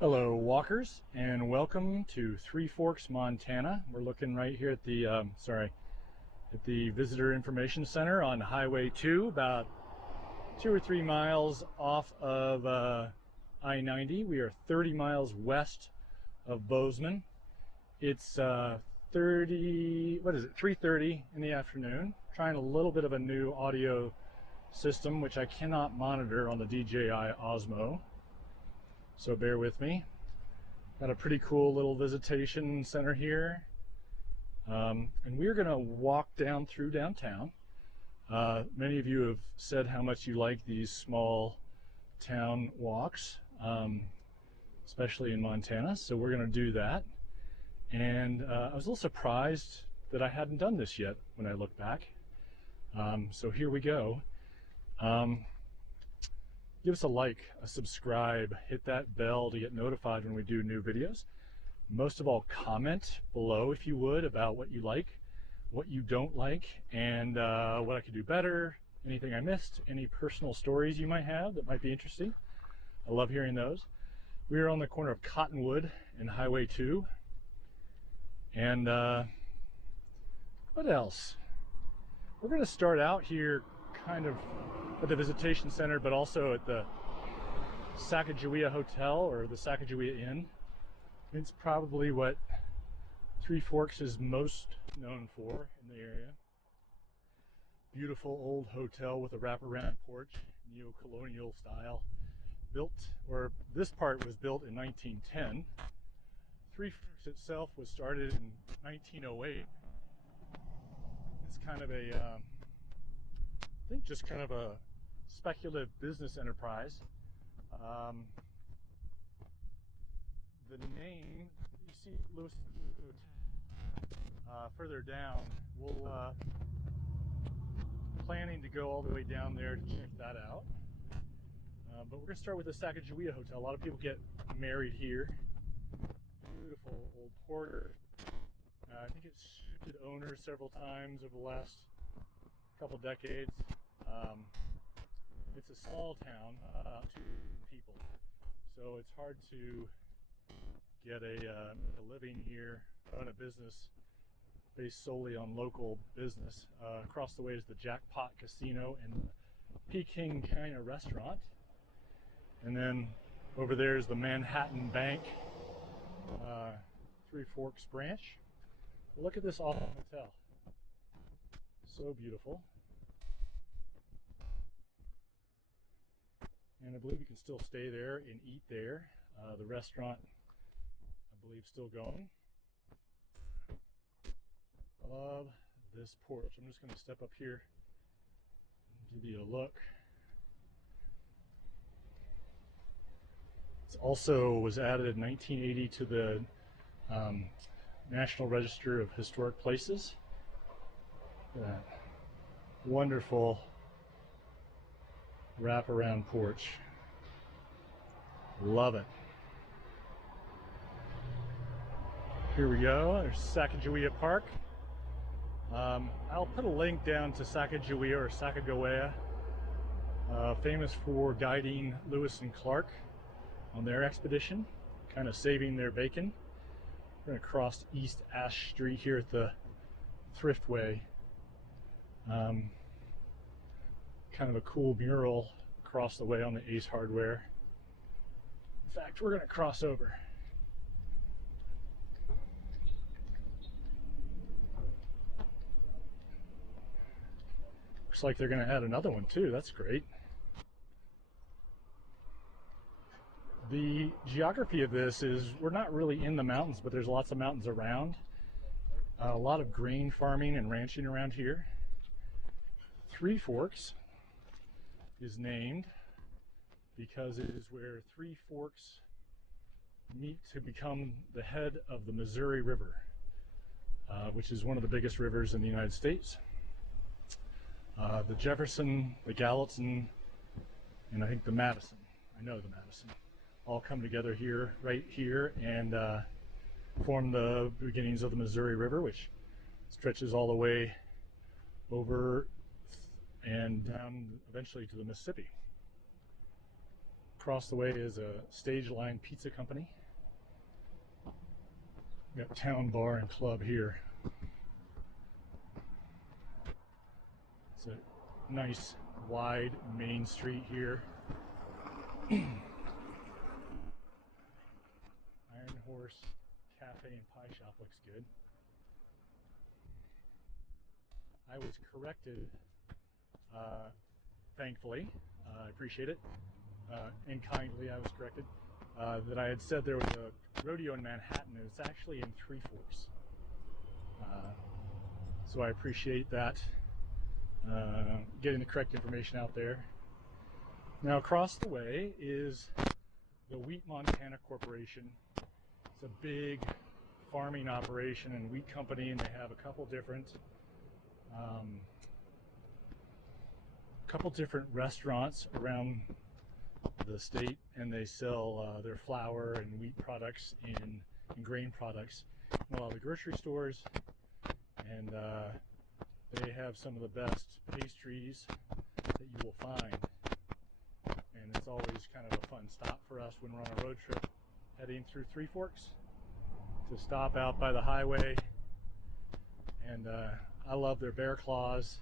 Hello walkers, and welcome to Three Forks, Montana. We're looking right here at the Visitor Information Center on Highway 2, about 2 or 3 miles off of I-90. We are 30 miles west of Bozeman. It's 3:30 in the afternoon. Trying a little bit of a new audio system, which I cannot monitor on the DJI Osmo. So bear with me. Got a pretty cool little visitation center here. And we're gonna walk down through downtown. Many of you have said how much you like these small town walks, especially in Montana. So we're gonna do that. And I was a little surprised that I hadn't done this yet when I look back. So here we go. Give us a like, a subscribe, hit that bell to get notified when we do new videos. Most of all, comment below if you would about what you like, what you don't like, and what I could do better, anything I missed, any personal stories you might have that might be interesting. I love hearing those. We are on the corner of Cottonwood and Highway 2. And what else? We're going to start out here kind of at the visitation center, but also at the Sacagawea Hotel, or the Sacagawea Inn. It's probably what Three Forks is most known for in the area. Beautiful old hotel with a wraparound porch, neo-colonial style. This part was built in 1910. Three Forks itself was started in 1908. It's kind of a I think just kind of a speculative business enterprise. The name, you see Lewis further down, we'll planning to go all the way down there to check that out. But we're going to start with the Sacagawea Hotel. A lot of people get married here. Beautiful old porter. I think it's shifted owners several times over the last couple decades. It's a small town, about 2 people, so it's hard to get a living here, run a business based solely on local business. Across the way is the Jackpot Casino and Peking China restaurant, and then over there is the Manhattan Bank Three Forks branch. Look at this awesome hotel, so beautiful. And I believe you can still stay there and eat there. The restaurant, I believe, still going. I love this porch. I'm just going to step up here and give you a look. It also was added in 1980 to the National Register of Historic Places. Look at that wonderful wraparound porch. Love it. Here we go. There's Sacagawea Park. I'll put a link down to Sacagawea, or Sacagawea, famous for guiding Lewis and Clark on their expedition, kind of saving their bacon. We're going to cross East Ash Street here at the Thriftway. Kind of a cool mural across the way on the Ace Hardware. In fact, we're going to cross over. Looks like they're going to add another one too. That's great. The geography of this is, we're not really in the mountains, but there's lots of mountains around. A lot of grain farming and ranching around here. Three Forks is named because it is where Three Forks meet to become the head of the Missouri River, which is one of the biggest rivers in the United States. The Jefferson, the Gallatin, and I think the Madison, all come together here, right here, and form the beginnings of the Missouri River, which stretches all the way over and down eventually to the Mississippi. Across the way is a Stage Line Pizza Company. We got Town Bar and Club here. It's a nice wide main street here. Iron Horse Cafe and Pie Shop looks good. I was corrected, thankfully. I appreciate it. And kindly, I was corrected that I had said there was a rodeo in Manhattan, and it's actually in Three Forks. So I appreciate that, getting the correct information out there. Now across the way is the Wheat Montana Corporation. It's a big farming operation and wheat company, and they have a couple different restaurants around the state, and they sell their flour and wheat products and grain products in a lot of the grocery stores, and they have some of the best pastries that you will find, and it's always kind of a fun stop for us when we're on a road trip heading through Three Forks to stop out by the highway. And I love their bear claws.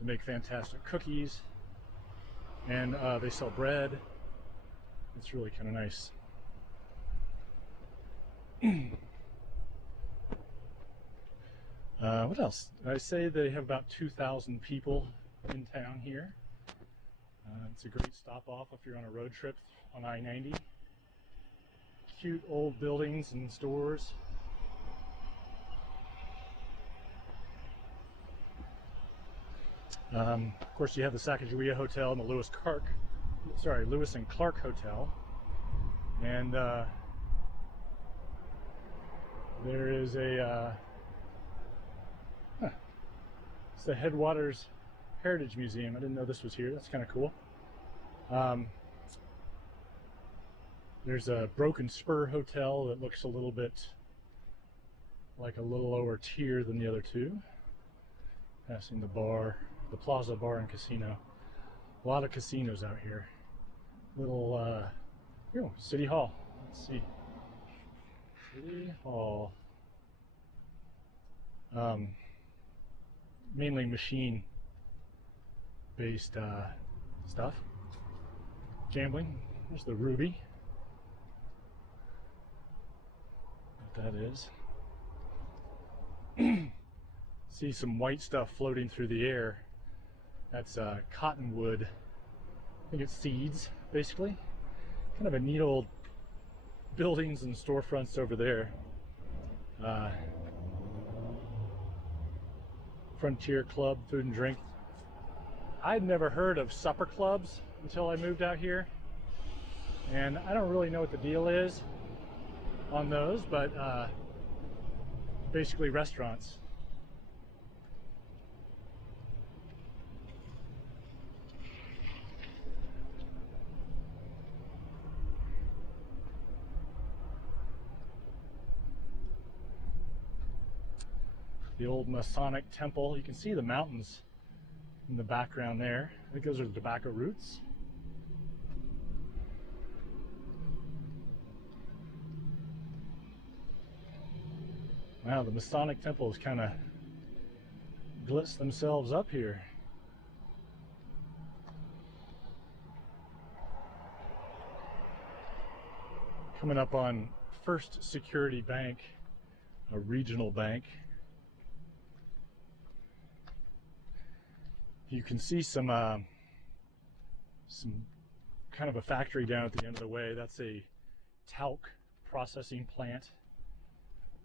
They make fantastic cookies, and they sell bread. It's really kind of nice. What else? I say they have about 2,000 people in town here. It's a great stop off if you're on a road trip on I-90. Cute old buildings and stores. Of course, you have the Sacagawea Hotel and the Lewis and Clark Hotel, and there is it's the Headwaters Heritage Museum. I didn't know this was here. That's kind of cool. There's a Broken Spur Hotel that looks a little bit like a little lower tier than the other two. Passing the bar, the Plaza Bar and Casino. A lot of casinos out here. Little, City Hall. Let's see. City Hall. Mainly machine-based stuff. Gambling. There's the Ruby. What that is. See some white stuff floating through the air. That's cottonwood. I think it's seeds, basically. Kind of a neat old buildings and storefronts over there. Frontier Club, food and drink. I'd never heard of supper clubs until I moved out here, and I don't really know what the deal is on those, but basically restaurants. The old Masonic temple. You can see the mountains in the background there. I think those are the tobacco roots. Wow, the Masonic temples kind of glitz themselves up here. Coming up on First Security Bank, a regional bank. You can see some kind of a factory down at the end of the way. That's a talc processing plant.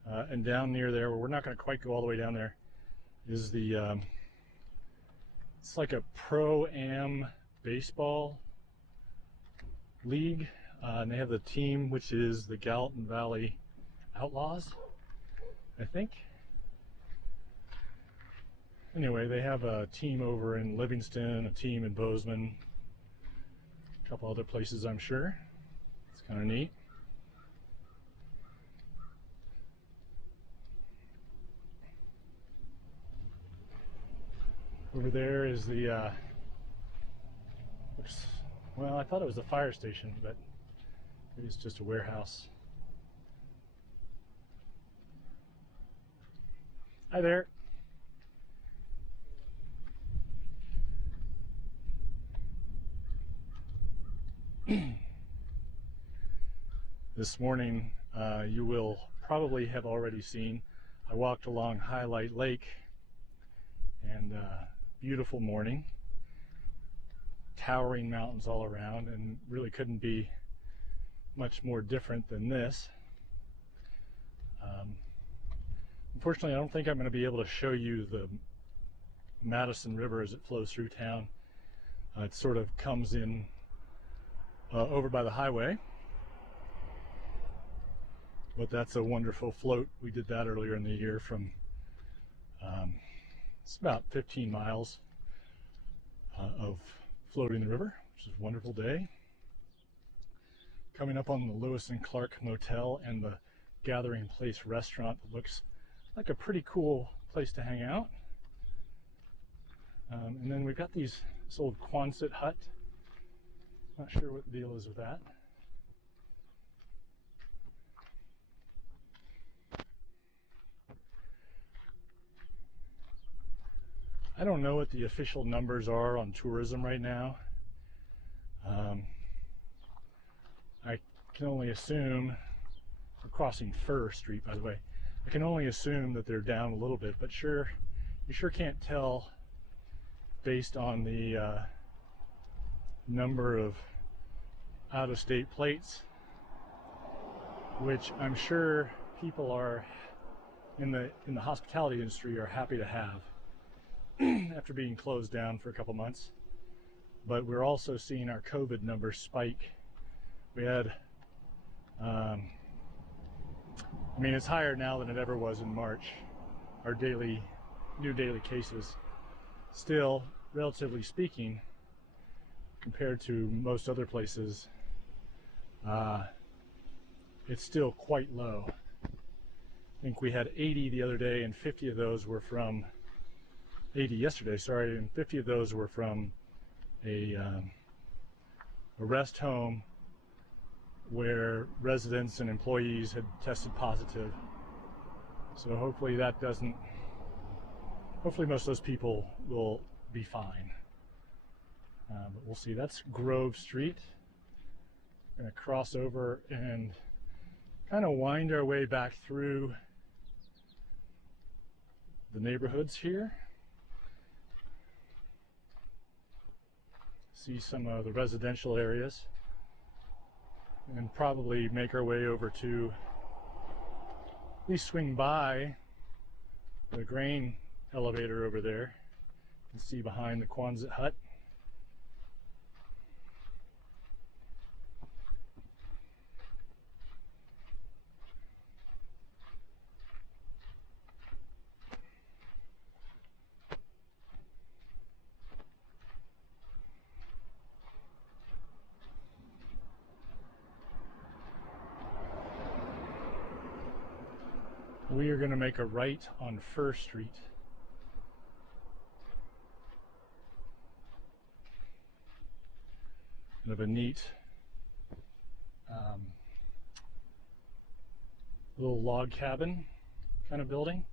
And down near there, where we're not going to quite go all the way down there, is the it's like a pro-am baseball league, and they have the team, which is the Gallatin Valley Outlaws, I think. Anyway, they have a team over in Livingston, a team in Bozeman, a couple other places, I'm sure. It's kind of neat. Over there is the Well, I thought it was a fire station, but maybe it's just a warehouse. Hi there. This morning, you will probably have already seen, I walked along Highlight Lake, and beautiful morning, towering mountains all around, and really couldn't be much more different than this. Unfortunately, I don't think I'm going to be able to show you the Madison River as it flows through town. It sort of comes in over by the highway, but that's a wonderful float. We did that earlier in the year from, it's about 15 miles of floating the river, which is a wonderful day. Coming up on the Lewis and Clark Motel and the Gathering Place restaurant that looks like a pretty cool place to hang out. And then we've got this old Quonset hut. Not sure what the deal is with that. I don't know what the official numbers are on tourism right now. I can only assume, we're crossing Fur Street, by the way. I can only assume that they're down a little bit, but you sure can't tell based on the number of out-of-state plates, which I'm sure people are in the hospitality industry are happy to have after being closed down for a couple months. But we're also seeing our COVID numbers spike. We had, I mean, it's higher now than it ever was in March. Our new daily cases, still, relatively speaking, compared to most other places, it's still quite low. I think we had 80 the other day, and 50 of those were from 80 yesterday, sorry, and 50 of those were from a rest home where residents and employees had tested positive. So hopefully that doesn't, hopefully most of those people will be fine. But we'll see. That's Grove Street. We're going to cross over and kind of wind our way back through the neighborhoods here. See some of the residential areas, and probably make our way over to, at least swing by the grain elevator over there. You can see behind the Quonset hut. We are going to make a right on Fur Street. Kind of a neat little log cabin kind of building,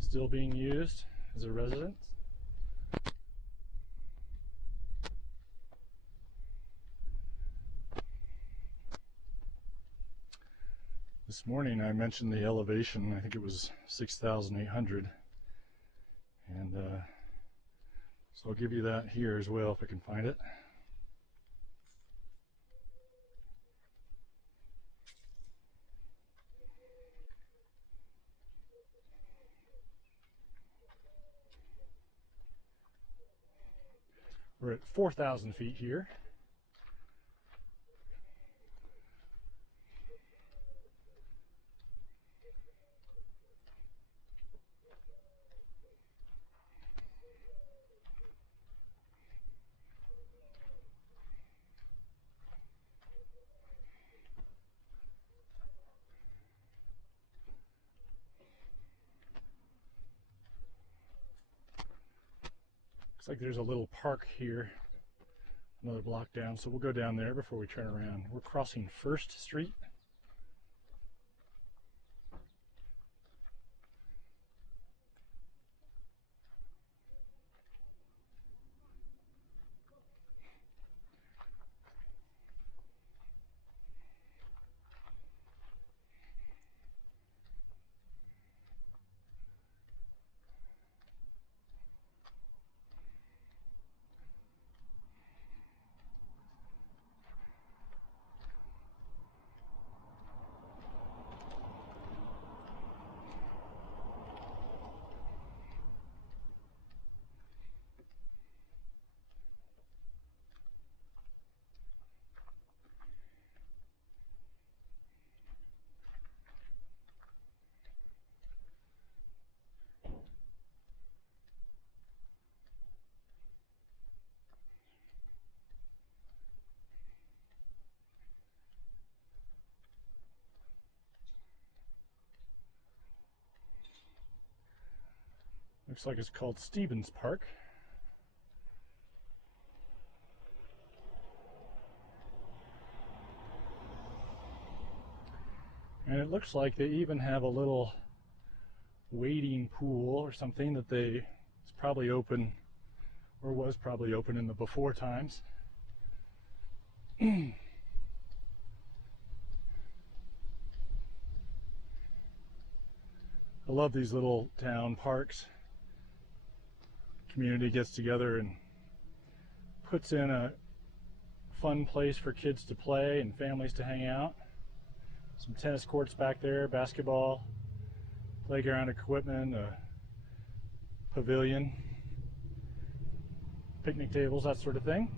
still being used as a residence. This morning I mentioned the elevation, I think it was 6,800, and so I'll give you that here as well if I can find it. We're at 4,000 feet here. Looks like there's a little park here another block down, so we'll go down there before we turn around. We're crossing First Street. Looks like it's called Stevens Park. And it looks like they even have a little wading pool or something that it's probably open, or was probably open in the before times. I love these little town parks. Community gets together and puts in a fun place for kids to play and families to hang out. Some tennis courts back there, basketball, playground equipment, a pavilion, picnic tables, that sort of thing.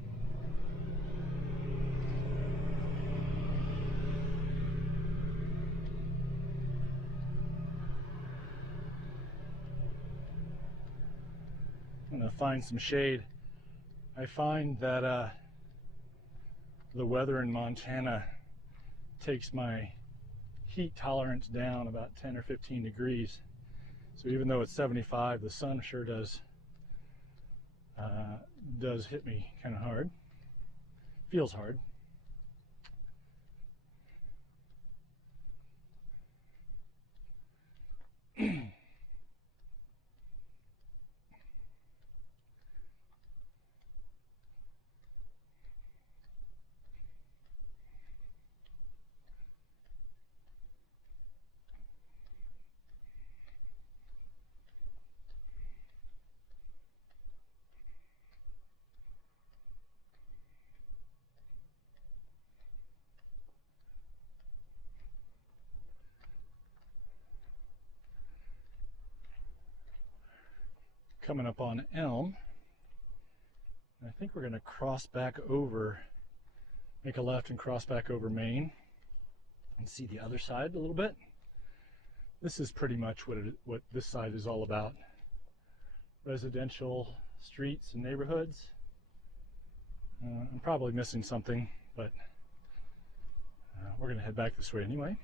I'm gonna find some shade. I find that the weather in Montana takes my heat tolerance down about 10 or 15 degrees. So even though it's 75, the sun sure does hit me kind of hard. Feels hard. Coming up on Elm. I think we're going to cross back over, make a left and cross back over Main and see the other side a little bit. This is pretty much what this side is all about. Residential streets and neighborhoods. I'm probably missing something, but we're going to head back this way anyway.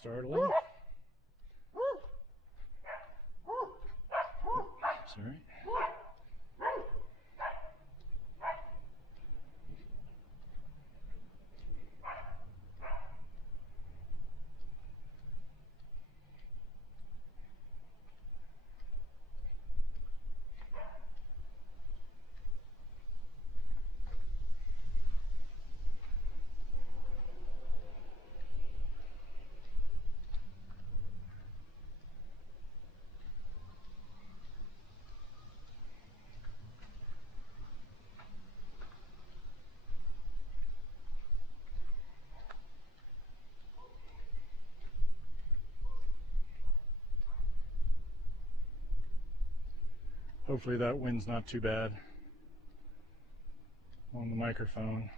Startling. Sorry. Hopefully that wind's not too bad on the microphone.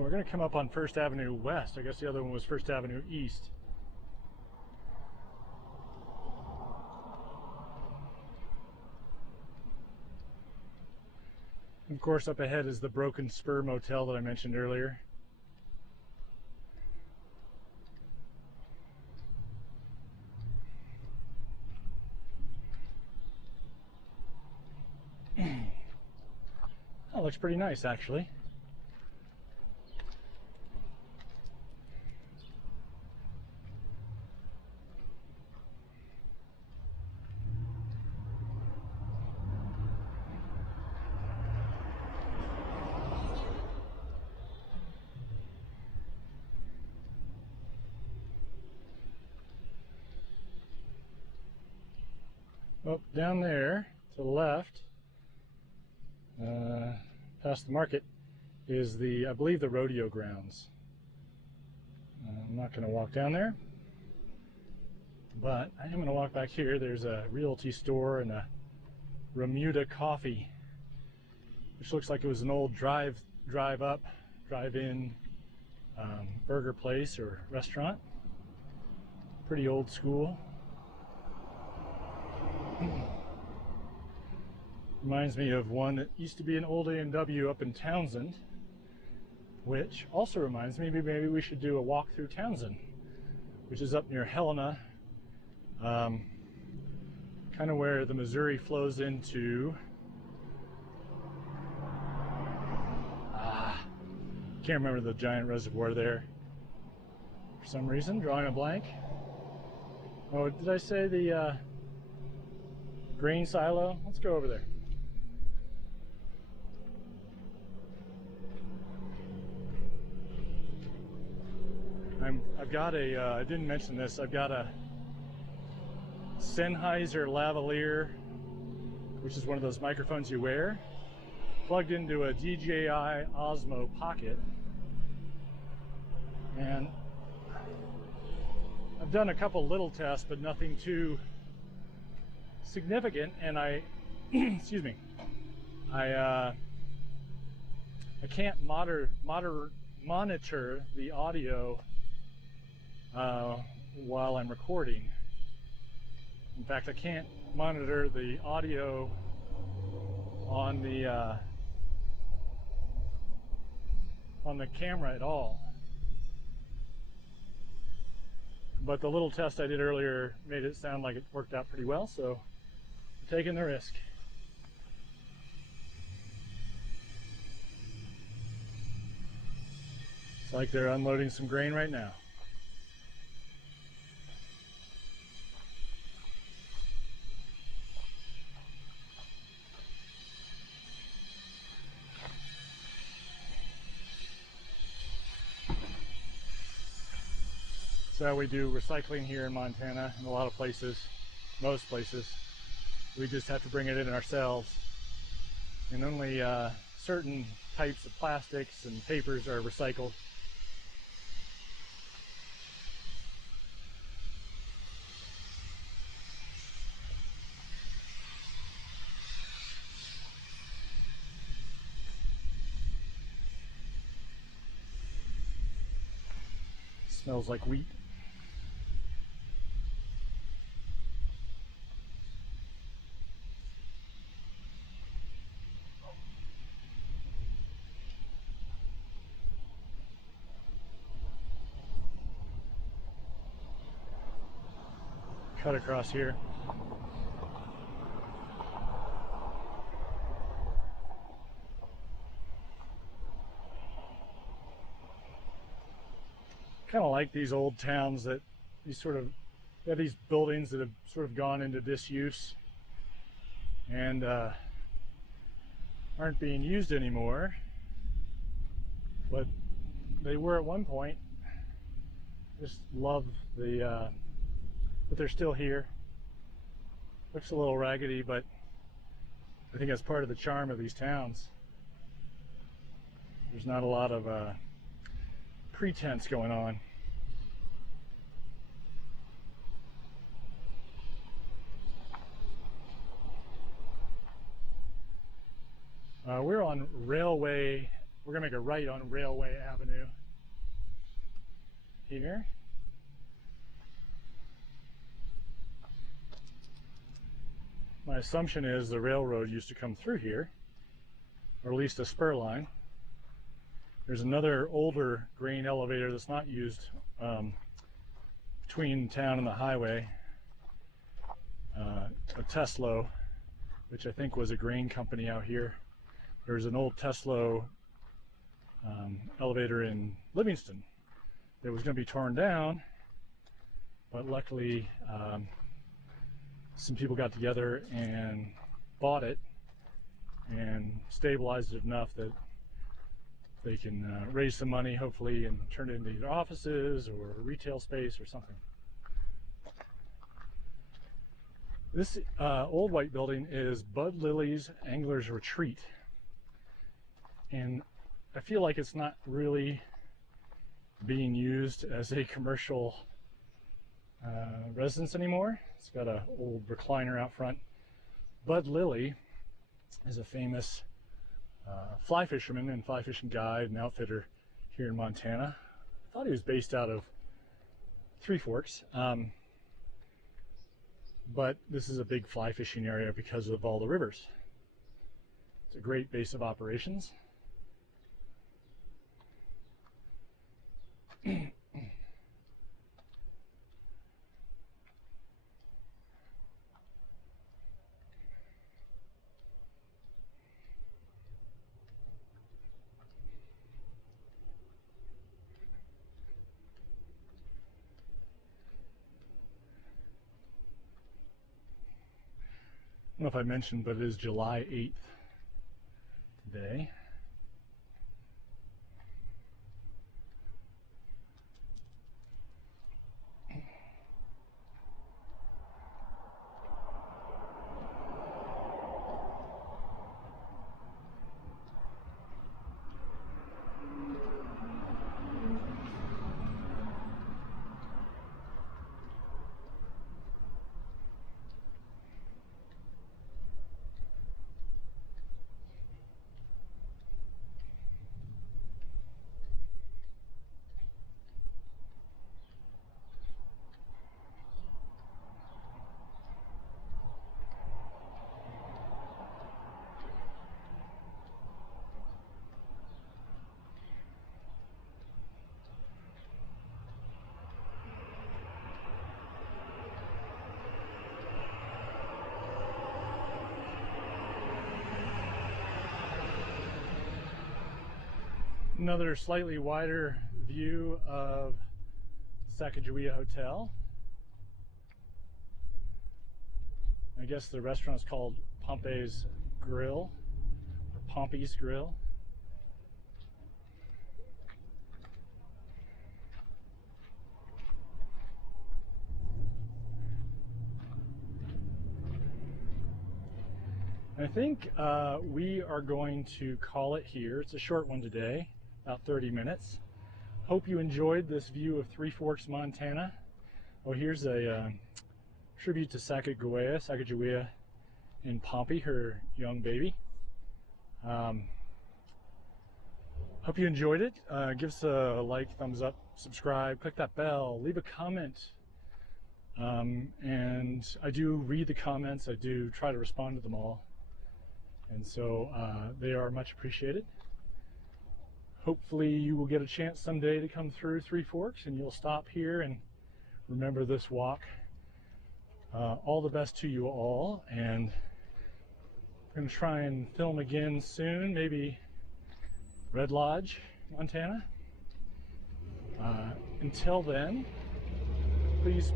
Alright, we're going to come up on First Avenue West. I guess the other one was First Avenue East. Of course, up ahead is the Broken Spur Motel that I mentioned earlier. That looks pretty nice, actually. Up down there to the left, past the market, is the, I believe, the Rodeo Grounds. I'm not going to walk down there, but I am going to walk back here. There's a realty store and a Remuda Coffee, which looks like it was an old drive-in burger place or restaurant. Pretty old school. Reminds me of one that used to be an old A&W up in Townsend, which also reminds me maybe we should do a walk through Townsend, which is up near Helena, kind of where the Missouri flows into, can't remember the giant reservoir there for some reason, drawing a blank. Oh, did I say the grain silo? Let's go over there. I've got a, I didn't mention this, I've got a Sennheiser lavalier, which is one of those microphones you wear, plugged into a DJI Osmo Pocket. And I've done a couple little tests, but nothing too significant, and I excuse me, I can't monitor the audio while I'm recording. In fact, I can't monitor the audio on the camera at all. But the little test I did earlier made it sound like it worked out pretty well, so I'm taking the risk. It's like they're unloading some grain right now. So we do recycling here in Montana in a lot of places, most places. We just have to bring it in ourselves. And only certain types of plastics and papers are recycled. Smells like wheat. Cut across here. Kind of like these old towns that they have these buildings that have sort of gone into disuse and aren't being used anymore, but they were at one point. Just love but they're still here. Looks a little raggedy, but I think that's part of the charm of these towns. There's not a lot of pretense going on. We're on Railway We're gonna make a right on Railway Avenue here. My assumption is the railroad used to come through here, or at least a spur line. There's another older grain elevator that's not used between town and the highway, a Tesla, which I think was a grain company out here. There's an old Tesla elevator in Livingston that was going to be torn down, but luckily some people got together and bought it and stabilized it enough that they can raise some money, hopefully, and turn it into either offices or retail space or something. This old white building is Bud Lilies Angler's Retreat, and I feel like it's not really being used as a commercial residence anymore. It's got an old recliner out front. Bud Lilly is a famous fly fisherman and fly fishing guide and outfitter here in Montana. I thought he was based out of Three Forks, but this is a big fly fishing area because of all the rivers. It's a great base of operations. I don't know if I mentioned, but it is July 8th today. Another slightly wider view of Sacagawea Hotel. I guess the restaurant is called Pompey's Grill, or Pompey's Grill. I think we are going to call it here. It's a short one today, about 30 minutes. Hope you enjoyed this view of Three Forks, Montana. Oh, here's a tribute to Sacagawea and Pompey, her young baby. Hope you enjoyed it. Give us a like, thumbs up, subscribe, click that bell, leave a comment. And I do read the comments. I do try to respond to them all. And so they are much appreciated. Hopefully you will get a chance someday to come through Three Forks and you'll stop here and remember this walk. All the best to you all, and I'm going to try and film again soon, maybe Red Lodge, Montana. Until then, please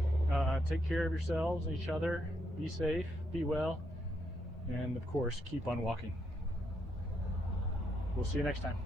take care of yourselves and each other, be safe, be well, and of course keep on walking. We'll see you next time.